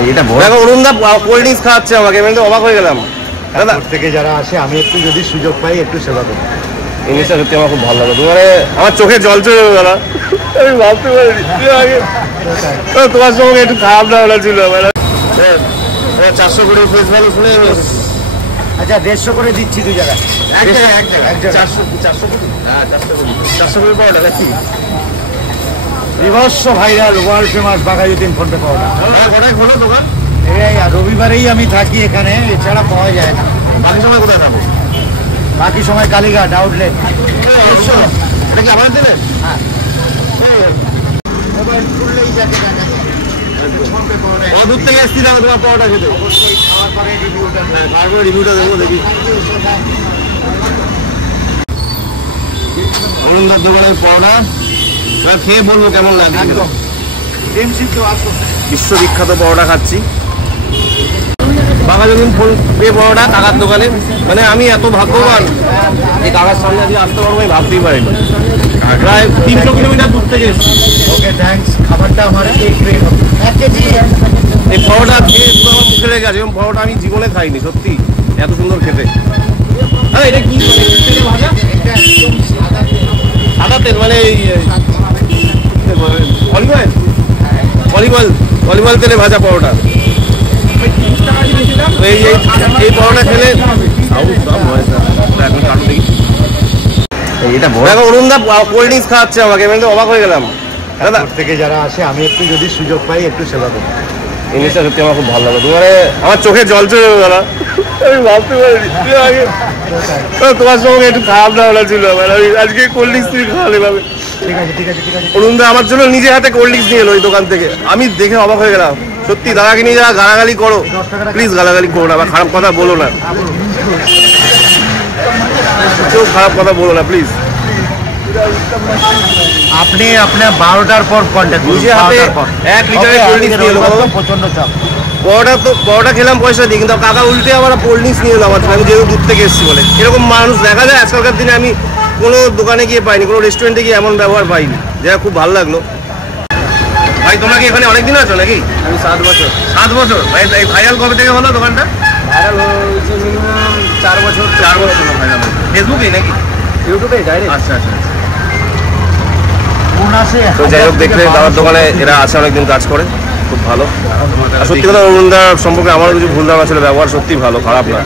এটা দেখো অরুণদা cold drinks খাওয়াচ্ছে আমাকে, আমি তো অবাক হয়ে গেলাম। দাদা থেকে যারা আসে আমি একটু যদি সুযোগ পাই একটু সেবা করবো। এই জিনিসটা সত্যি আমার খুব ভালো লাগে। তোমার আমার চোখে জল চলে গেল, আমি ভাবতে পারিনি তোমার সঙ্গে একটু খারাপ না হলা ছিল। 400 করে ফেস ভ্যালু শুনে আচ্ছা 150 করে দিচ্ছি দুই জায়গায়, এক জায়গায় 400 করে পাওয়া যাবে কি বিভৎস viral world famous Baghajatin phone pay পাওয়া। কোথায় খোলো দোকান? এই রবিবারেই আমি থাকি এখানে, এছাড়া পাওয়া যায় না। বাকি সময় কোথায় থাকো? বাকি সময় কালীঘাট আউটলেট। এটা কি আমাদের দিলেন? হ্যাঁ, মোবাইল খুললেই যাকে দেখা যায়। দূর থেকে এসছি যাবে তোমার পাওয়াটা খেতে। অবশ্যই খাওয়ার পরে রিভিউটা, তারপরে রিভিউটা দেবো, দেখি অরুণদার দোকানের পরোটা খেয়ে বলবো কেমন লাগে। একদম বিশ্ববিখ্যাত পরোটা খাচ্ছি, বাঘাযতীন ফোন পে পরোটা কাকার দোকানে। মানে আমি এত ভাগ্যবান এই কাকার সামনে আজকে আসতে পারবো আমি ভাবতেই পারিনি। প্রায় 300 কিলোমিটার দূর থেকে ওকে থ্যাঙ্কস। খাবারটা আমার এক কেজি এই পরোটা খেয়ে পুরো আমার মুখে লেগে গেছে। এবং পরোটা আমি জীবনে খাইনি, সত্যি এত সুন্দর খেতে। হ্যাঁ, এটা কি ভাজা? সাদা তেল মানে অলিভ অয়েল তেলে ভাজা পরোটা। এই পরোটা খেলে এটা দেখো অরুণদা কোল্ড ড্রিঙ্কস খাওয়াচ্ছে আমাকে, আমি তো অবাক হয়ে গেলাম। দাদা থেকে যারা আসে আমি একটু যদি সুযোগ পাই একটু সেবা করবো। এই জিনিসটা সত্যি আমার খুব ভালো লাগে। তোমার আমার চোখে জল চলে গেল, আমি ভাবতে পারিনি তোমার সঙ্গে একটু খারাপ না হলা ছিল। আজকে কোল্ড ড্রিঙ্কস তুমি খাওয়ালে ভাবে। ঠিক আছে ঠিক আছে ঠিক আছে। অরুণদা আমার জন্য নিজে হাতে কোল্ড ড্রিঙ্কস নিয়ে এলো ওই দোকান থেকে, আমি দেখে অবাক হয়ে গেলাম। সত্যি দাদাকে নিয়ে যারা গালাগালি করো প্লিজ গালাগালি করো না, বা খারাপ কথা বলো না, কেউ খারাপ কথা বলো না প্লিজ। আপনি আপনার 12টার পর কন্ট্যাক্ট করুন। নিজে হাতে 1 লিটারের কোল্ড ড্রিঙ্কস নিয়ে এলো। প্রচন্ড চাপ। পরোটা খেলাম পয়সা দিয়ে, কিন্তু কাকা উল্টে আমার কোল্ড ড্রিঙ্কস নিয়ে এলো আমার জন্য, আমি যেহেতু দূর থেকে এসেছি বলে। এরকম মানুষ দেখা যায় আজকালকার দিনে, আমি কোনো দোকানে গিয়ে পাইনি, কোনো রেস্টুরেন্টে গিয়ে এমন ব্যবহার পাইনি, যেটা খুব ভালো লাগলো। ভাই তোমরা কি এখানে অনেকদিন আছো নাকি? আমি 7 বছর। 7 বছর? ভাই এই ভাইরাল কবে থেকে হলো দোকানটা? ভাইরাল হয়েছে 4 বছর। 4 বছর হলো ভাইরাল। ফেসবুকে নাকি ইউটিউবে ডাইরেক্ট? আচ্ছা আচ্ছা। ফোন আসে। তো যাই হোক, দেখলে আমার দোকানে এরা আছে, অনেকদিন কাজ করে, খুব ভালো। আর সত্যি কথা অরুণদার সম্পর্কে আমার কিছু ভুল ধারণা ছিল, ব্যবহার সত্যি ভালো, খারাপ না।